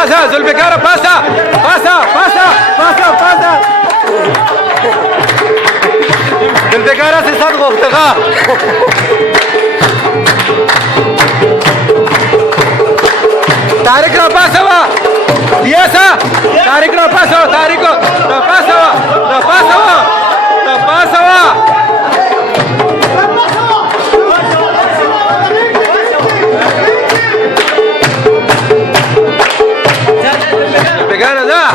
پاسا ذوالفقار پاسا پاسا پاسا پاسا پاسا ذوالفقار سے سات غوښتغه طارق را پاسا وا دیاسا طارق را پاسا طارق را پاسا را پاسا را پاسا pegar da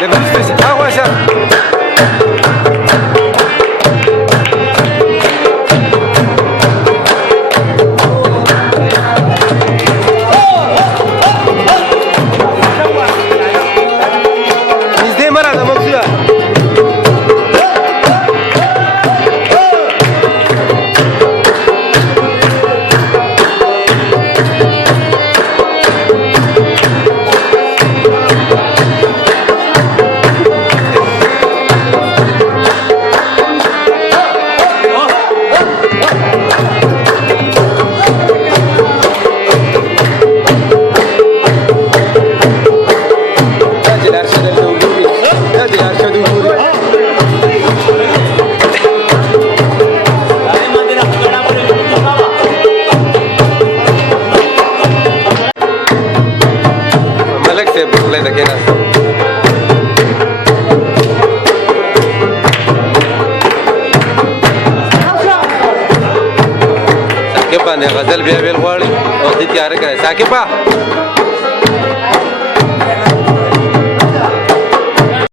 le gusta agua esa غزل بیا ویل غواړي او دې تیار کړی ساکبه